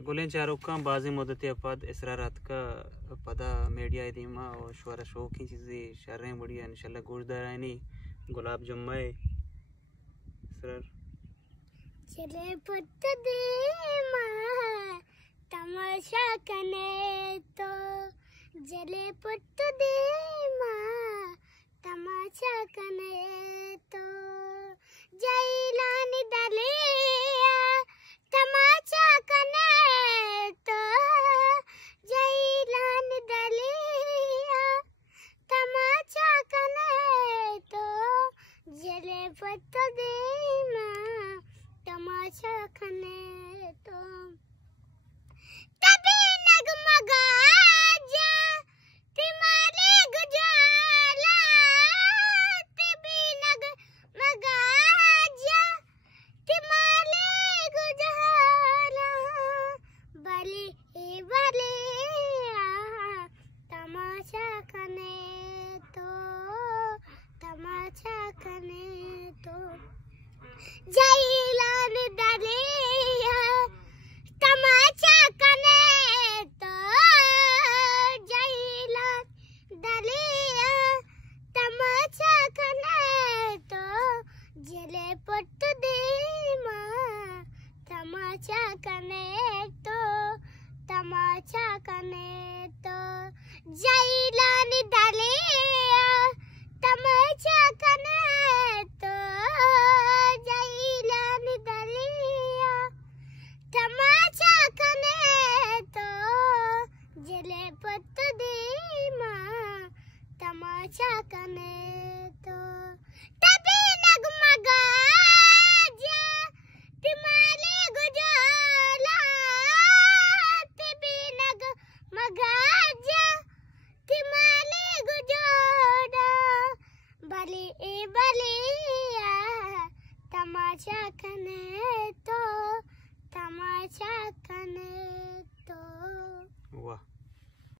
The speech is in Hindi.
गुलें चारों का बाजी मुद्दत पद इसरारात का पदा मीडिया दीमा और शोरा शौक की चीज़ें शर्रें बढ़िया इंशाल्लाह गोश्तदारानी गुलाब जम्मे इसरार चले पुत दे माँ तमाशा कने तो जले पुत दे माँ तमाशा कने तो जैलान दलिया तमाशा कने तो जैलान दलिया तमाशा कने तो जले पुत दे माँ तमाशा कने तो तभी नगमगा जा तिमारे गुजाला तभी नगमगा जा तिमारे गुजाला बली बली तमाशा कने तो जैलान दलिया तमाशा कने तो जैलान दलिया तमाशा कने तो जले पुत दे माँ तमाशा कने तो जैलान दलिया तमाशा कने तो जैलान दलिया तमाशा कने तो जले पुत दे माँ तमाशा कने तो तभी नगमगा जा तिमारे गुजाला तभी नगमगा जा तिमारे गुजाला भले भले तमाशा कने तो